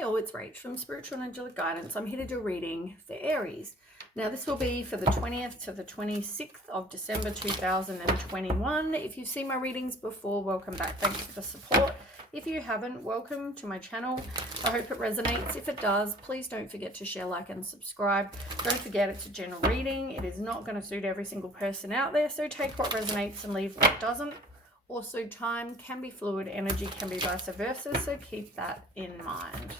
Hi all, it's Rach from Spiritual and Angelic Guidance. I'm here to do a reading for Aries. Now this will be for the 20th to the 26th of December 2021. If you've seen my readings before, welcome back. Thank you for the support. If you haven't, welcome to my channel. I hope it resonates. If it does, please don't forget to share, like, and subscribe. Don't forget it's a general reading. It is not going to suit every single person out there, so take what resonates and leave what doesn't. Also, time can be fluid, energy can be vice versa, so keep that in mind.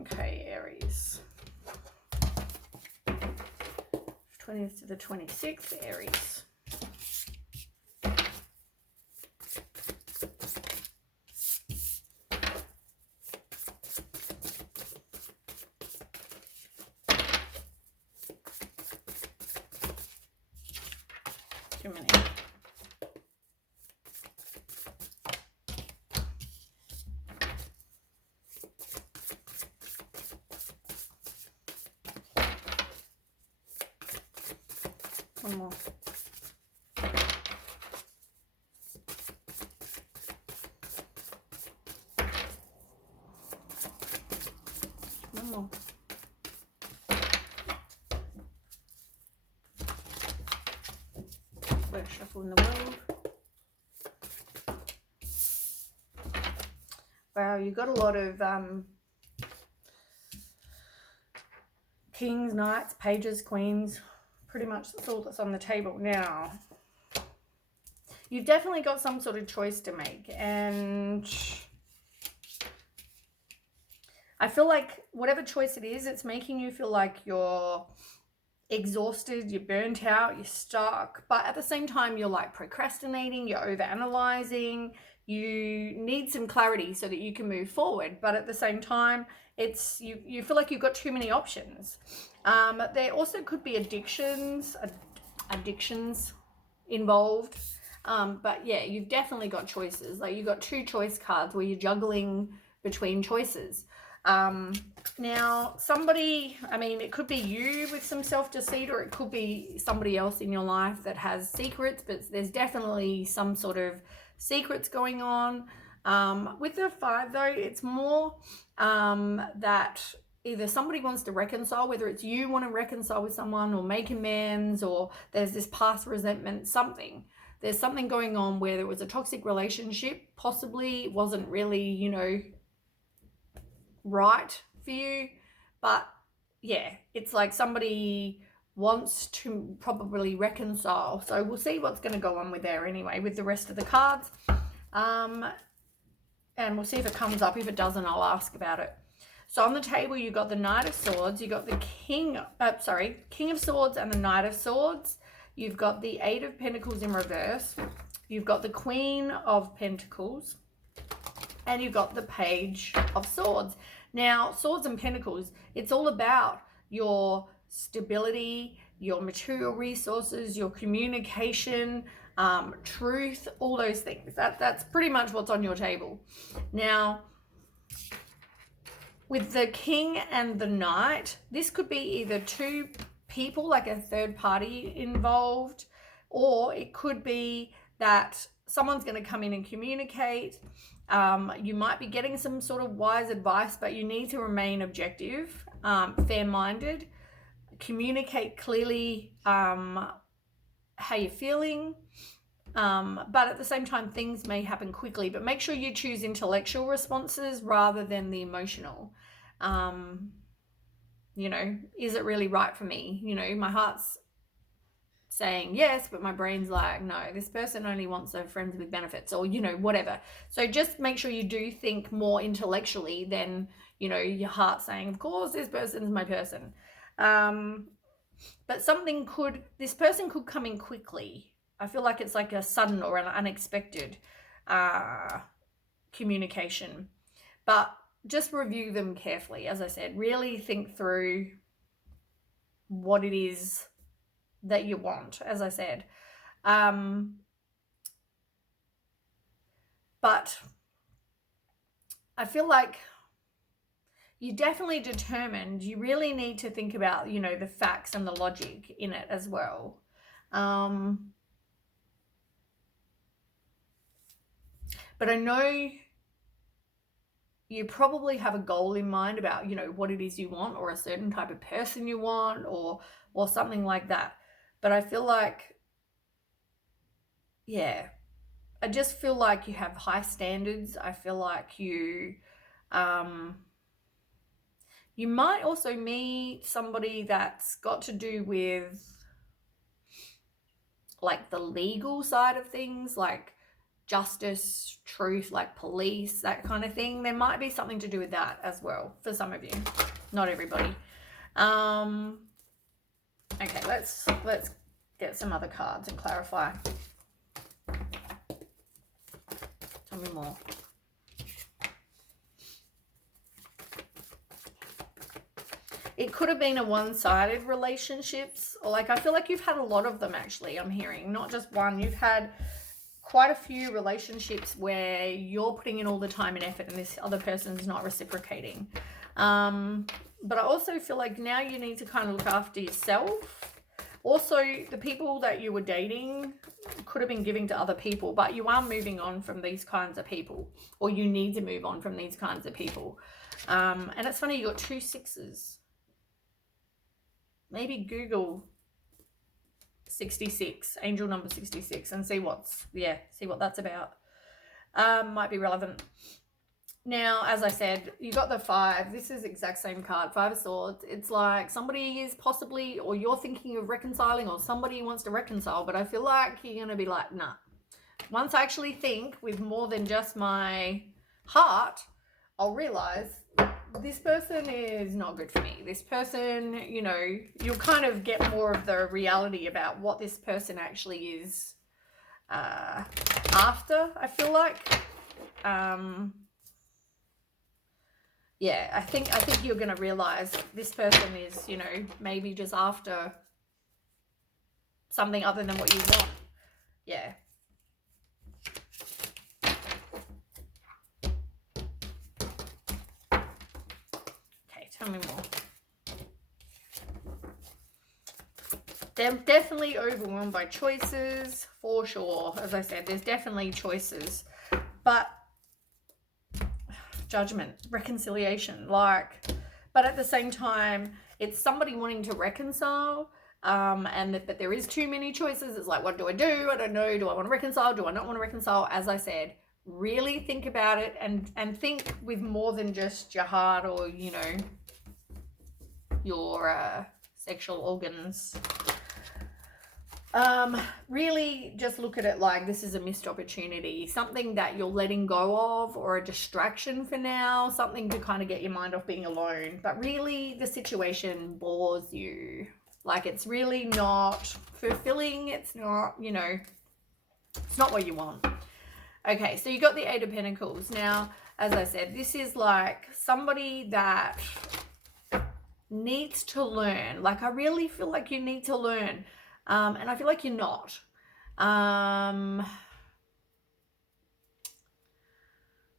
Okay, Aries. 20th to the 26th, Aries. Too many. One more. One more. Worst shuffle in the world. Wow, you got a lot of kings, knights, pages, queens. Pretty much that's all that's on the table now. You've definitely got some sort of choice to make, and I feel like whatever choice it is, it's making you feel like you're exhausted, you're burnt out, you're stuck, but at the same time you're like procrastinating, you're overanalyzing, you need some clarity so that you can move forward, but at the same time it's you feel like you've got too many options. There also could be addictions involved, but yeah, you've definitely got choices. Like you've got two choice cards where you're juggling between choices. Now somebody, I mean, it could be you with some self-deceit, or it could be somebody else in your life that has secrets, but there's definitely some sort of secrets going on. With the 5 though, it's more that either somebody wants to reconcile, whether it's you want to reconcile with someone or make amends, or there's this past resentment, something. There's something going on where there was a toxic relationship, possibly wasn't really, you know, right for you, but yeah, it's like somebody wants to probably reconcile, so we'll see what's going to go on with there anyway with the rest of the cards, and we'll see if it comes up. If it doesn't, I'll ask about it. So on the table you got the Knight of Swords, you got the King of Swords and the Knight of Swords. You've got the 8 of Pentacles in reverse, you've got the Queen of Pentacles, and you've got the Page of Swords. Now, Swords and Pentacles, it's all about your stability, your material resources, your communication, truth, all those things. That's pretty much what's on your table. Now, with the King and the Knight, this could be either two people, like a third party involved, or it could be that someone's going to come in and communicate. You might be getting some sort of wise advice, but you need to remain objective, fair-minded, communicate clearly how you're feeling, but at the same time things may happen quickly, but make sure you choose intellectual responses rather than the emotional. You know, is it really right for me? You know, my heart's saying yes, but my brain's like, no, this person only wants their friends with benefits, or, you know, whatever. So just make sure you do think more intellectually than, you know, your heart saying, of course, this person's my person. But this person could come in quickly. I feel like it's like a sudden or an unexpected communication, but just review them carefully. As I said, really think through what it is that you want, as I said. But I feel like you're definitely determined. You really need to think about, you know, the facts and the logic in it as well. But I know you probably have a goal in mind about, you know, what it is you want, or a certain type of person you want, or something like that. But I feel like, yeah, I just feel like you have high standards. I feel like you you might also meet somebody that's got to do with like the legal side of things, like justice, truth, like police, that kind of thing. There might be something to do with that as well for some of you, not everybody. Okay, let's get some other cards and clarify. Tell me more. It could have been a one-sided relationships, or like I feel like you've had a lot of them actually. I'm hearing not just one. You've had quite a few relationships where you're putting in all the time and effort and this other person's not reciprocating. But I also feel like now you need to kind of look after yourself. Also, the people that you were dating could have been giving to other people, but you are moving on from these kinds of people, or you need to move on from these kinds of people. And it's funny, you got 2 6s. Maybe Google 66, angel number 66, and see what that's about. Might be relevant. Now, as I said, you got the 5. This is exact same card, 5 of Swords. It's like somebody is possibly, or you're thinking of reconciling, or somebody wants to reconcile, but I feel like you're going to be like, nah. Once I actually think with more than just my heart, I'll realize this person is not good for me. This person, you know, you'll kind of get more of the reality about what this person actually is after, I feel like. Yeah, I think you're going to realize this person is, you know, maybe just after something other than what you want. Yeah. Okay, tell me more. They're definitely overwhelmed by choices, for sure. As I said, there's definitely choices. But judgment, reconciliation, like, but at the same time, it's somebody wanting to reconcile, but there is too many choices. It's like, what do? I don't know. Do I want to reconcile? Do I not want to reconcile? As I said, really think about it and think with more than just your heart or, you know, your sexual organs. Really just look at it like this is a missed opportunity, something that you're letting go of, or a distraction for now, something to kind of get your mind off being alone. But really the situation bores you. Like, it's really not fulfilling. It's not, you know, it's not what you want. Okay, so you got the 8 of Pentacles. Now, as I said, this is like somebody that needs to learn. Like, I really feel like you need to learn. And I feel like you're not.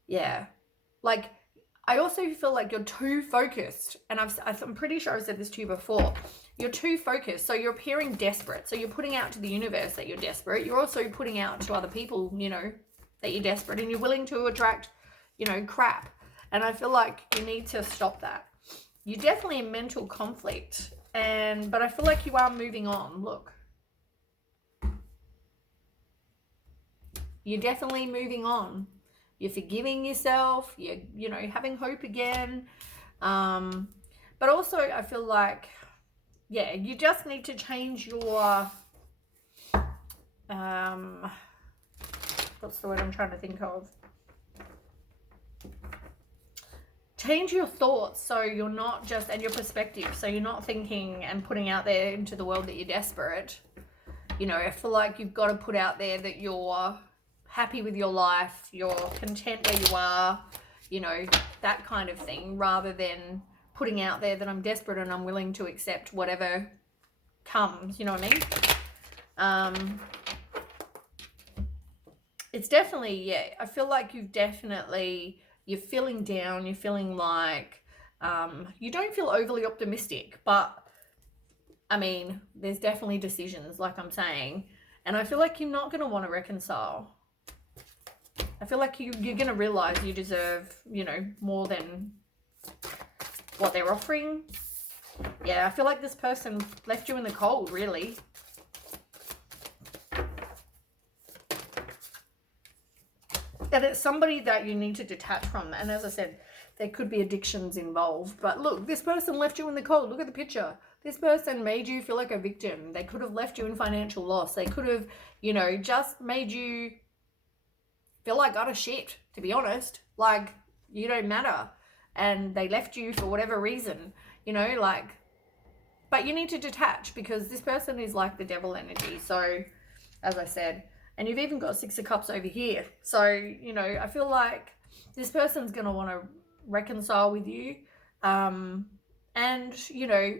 Yeah. Like, I also feel like you're too focused. And I'm pretty sure I've said this to you before. You're too focused. So you're appearing desperate. So you're putting out to the universe that you're desperate. You're also putting out to other people, you know, that you're desperate. And you're willing to attract, you know, crap. And I feel like you need to stop that. You're definitely in mental conflict. But I feel like you are moving on. Look. You're definitely moving on. You're forgiving yourself. You're, you know, having hope again. But also I feel like, yeah, you just need to change your, what's the word I'm trying to think of? Change your thoughts so you're not just, and your perspective, so you're not thinking and putting out there into the world that you're desperate. You know, I feel like you've got to put out there that you're happy with your life, you're content where you are, you know, that kind of thing, rather than putting out there that I'm desperate and I'm willing to accept whatever comes, you know what I mean? It's definitely, yeah, I feel like you're feeling down, you're feeling like, you don't feel overly optimistic, but I mean, there's definitely decisions, like I'm saying, and I feel like you're not going to want to reconcile. I feel like you're going to realize you deserve, you know, more than what they're offering. Yeah, I feel like this person left you in the cold, really. And it's somebody that you need to detach from. And as I said, there could be addictions involved. But look, this person left you in the cold. Look at the picture. This person made you feel like a victim. They could have left you in financial loss. They could have, you know, just made you feel like utter shit, to be honest. Like, you don't matter. And they left you for whatever reason, you know, like, but you need to detach because this person is like the devil energy. So, as I said, and you've even got 6 of Cups over here. So, you know, I feel like this person's going to want to reconcile with you. And, you know,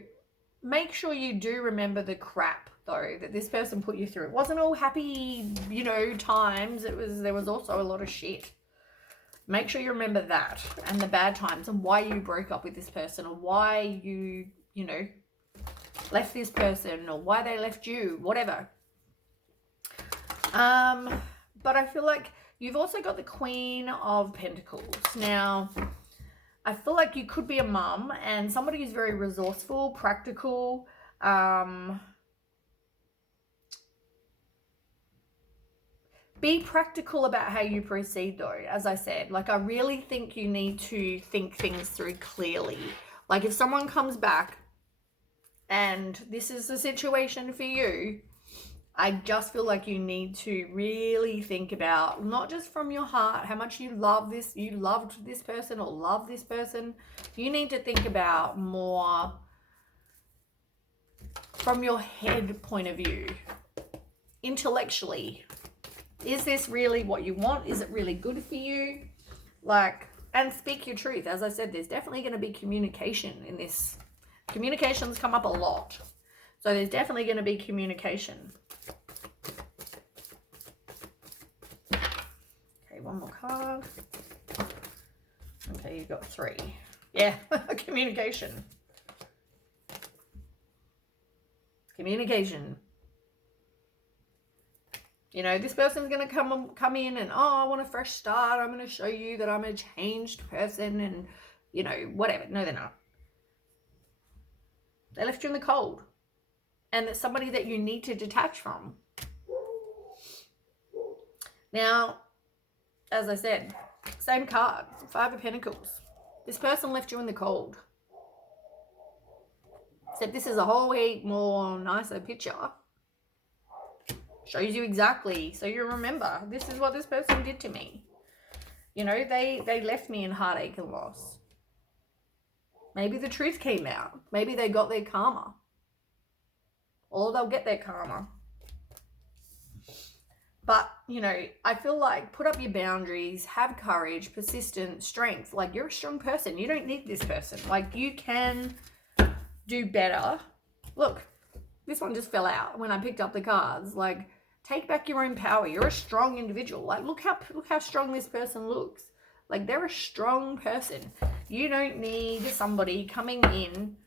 make sure you do remember the crap, though, that this person put you through. It wasn't all happy, you know, times. There was also a lot of shit. Make sure you remember that and the bad times and why you broke up with this person or why you know, left this person or why they left you, whatever. But I feel like you've also got the Queen of Pentacles. Now, I feel like you could be a mum and somebody who's very resourceful, practical, be practical about how you proceed, though. As I said, like, I really think you need to think things through clearly. Like, if someone comes back and this is the situation for you, I just feel like you need to really think about, not just from your heart, how much you loved this person or love this person. You need to think about more from your head point of view, intellectually. Is this really what you want? Is it really good for you? Like, and speak your truth. As I said, there's definitely going to be communication in this. Communications come up a lot. So there's definitely going to be communication. Okay, one more card. Okay, you've got 3. Yeah, communication. Communication. You know, this person's going to come in and, oh, I want a fresh start. I'm going to show you that I'm a changed person and, you know, whatever. No, they're not. They left you in the cold. And it's somebody that you need to detach from. Now, as I said, same card, 5 of Pentacles. This person left you in the cold. Except this is a whole heap more nicer picture. Shows you exactly, so you remember, this is what this person did to me. You know, they left me in heartache and loss. Maybe the truth came out. Maybe they got their karma. Or they'll get their karma. But, you know, I feel like put up your boundaries, have courage, persistence, strength. Like, you're a strong person. You don't need this person. Like, you can do better. Look, this one just fell out when I picked up the cards. Like, take back your own power. You're a strong individual. Like, look how strong this person looks. Like, they're a strong person. You don't need somebody coming in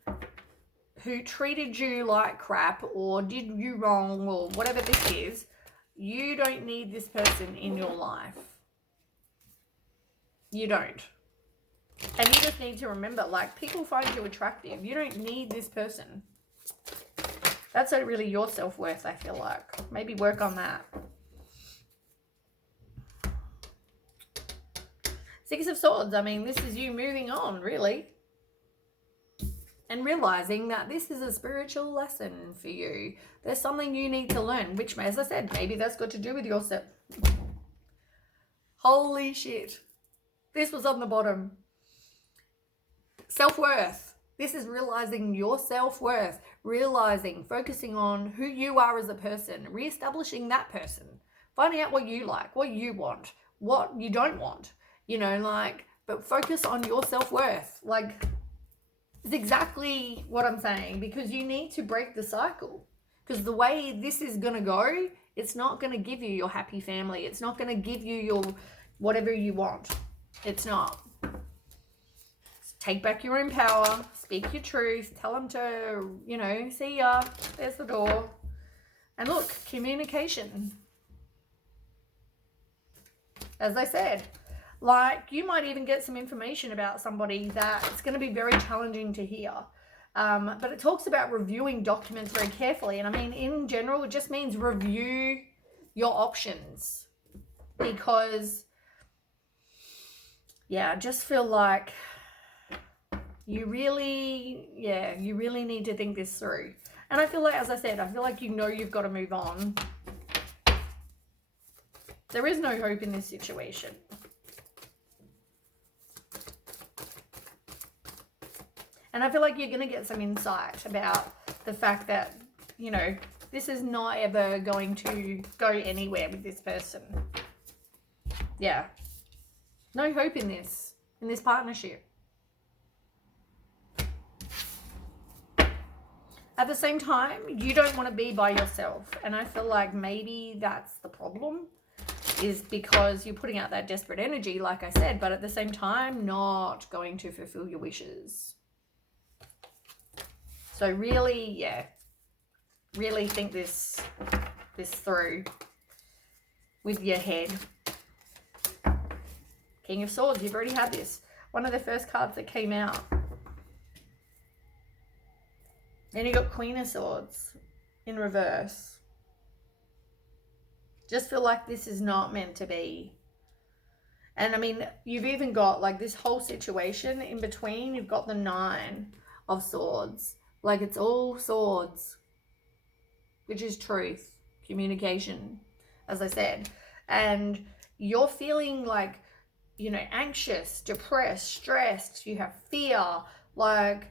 who treated you like crap or did you wrong or whatever this is. You don't need this person in your life. You don't. And you just need to remember, like, people find you attractive. You don't need this person. That's really your self-worth, I feel like. Maybe work on that. 6 of Swords. I mean, this is you moving on, really. And realizing that this is a spiritual lesson for you. There's something you need to learn, which, as I said, maybe that's got to do with yourself. Holy shit. This was on the bottom. Self-worth. This is realizing your self-worth, realizing, focusing on who you are as a person, reestablishing that person, finding out what you like, what you want, what you don't want, you know, like, but focus on your self-worth. Like, it's exactly what I'm saying, because you need to break the cycle, because the way this is going to go, it's not going to give you your happy family. It's not going to give you your whatever you want. It's not. Take back your own power, speak your truth, tell them to, you know, see ya, there's the door. And look, communication. as I said. Like, you might even get some information about somebody that it's going to be very challenging to hear. But it talks about reviewing documents very carefully. And I mean, in general, it just means review your options. Because, yeah, I just feel like you really need to think this through. And I feel like, as I said, I feel like you know you've got to move on. There is no hope in this situation. And I feel like you're going to get some insight about the fact that, you know, this is not ever going to go anywhere with this person. Yeah. No hope in this partnership. At the same time, you don't want to be by yourself. And I feel like maybe that's the problem, is because you're putting out that desperate energy, like I said, but at the same time, not going to fulfill your wishes. So really, yeah, really think this through with your head. King of Swords, you've already had this. One of the first cards that came out. Then you got Queen of Swords in reverse. Just feel like this is not meant to be. And I mean, you've even got like this whole situation in between. You've got the Nine of Swords. Like, it's all swords, which is truth, communication, as I said. And you're feeling like, you know, anxious, depressed, stressed, you have fear. Like,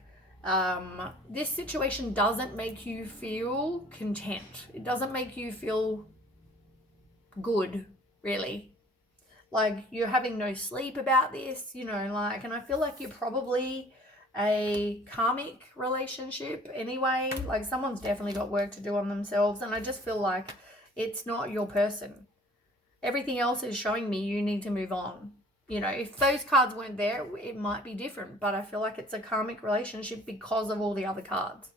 this situation doesn't make you feel content. It doesn't make you feel good, really. Like, you're having no sleep about this, you know, like, and I feel like you're probably a karmic relationship anyway. Like, someone's definitely got work to do on themselves, and I just feel like it's not your person. Everything else is showing me you need to move on. You know, if those cards weren't there, it might be different, but I feel like it's a karmic relationship because of all the other cards.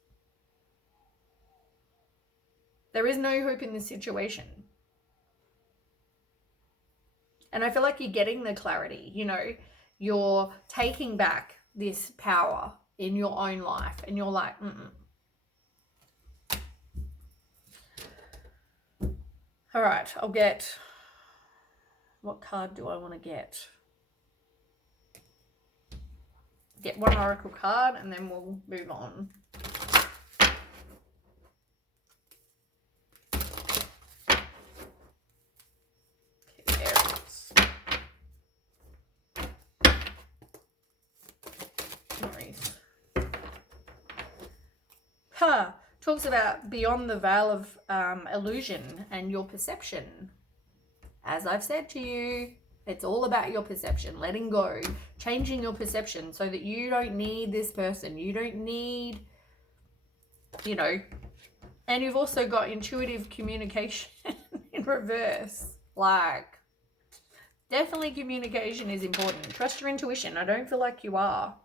There is no hope in this situation. And I feel like you're getting the clarity, you know, you're taking back this power in your own life, and you're like, All right, I'll get, what card do I want to get? Get one oracle card and then we'll move on. Talks about beyond the veil of illusion and your perception. As I've said to you, it's all about your perception, letting go, changing your perception so that you don't need this person. You don't need, you know, and you've also got intuitive communication in reverse. Like, definitely communication is important. Trust your intuition. I don't feel like you are.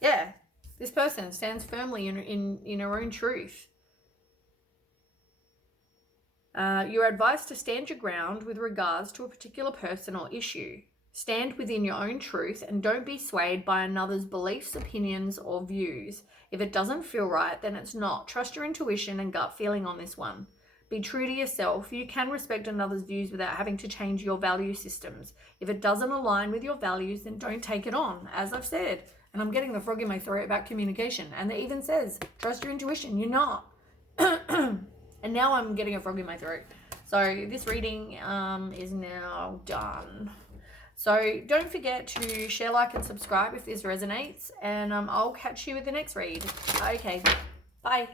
Yeah, this person stands firmly in her own truth. You're advised to stand your ground with regards to a particular person or issue. Stand within your own truth and don't be swayed by another's beliefs, opinions, or views. If it doesn't feel right, then it's not. Trust your intuition and gut feeling on this one. Be true to yourself. You can respect another's views without having to change your value systems. If it doesn't align with your values, then don't take it on, as I've said. And I'm getting the frog in my throat about communication. And it even says, trust your intuition. You're not. And now I'm getting a frog in my throat. So this reading is now done. So don't forget to share, like, and subscribe if this resonates. And I'll catch you with the next read. Okay, bye.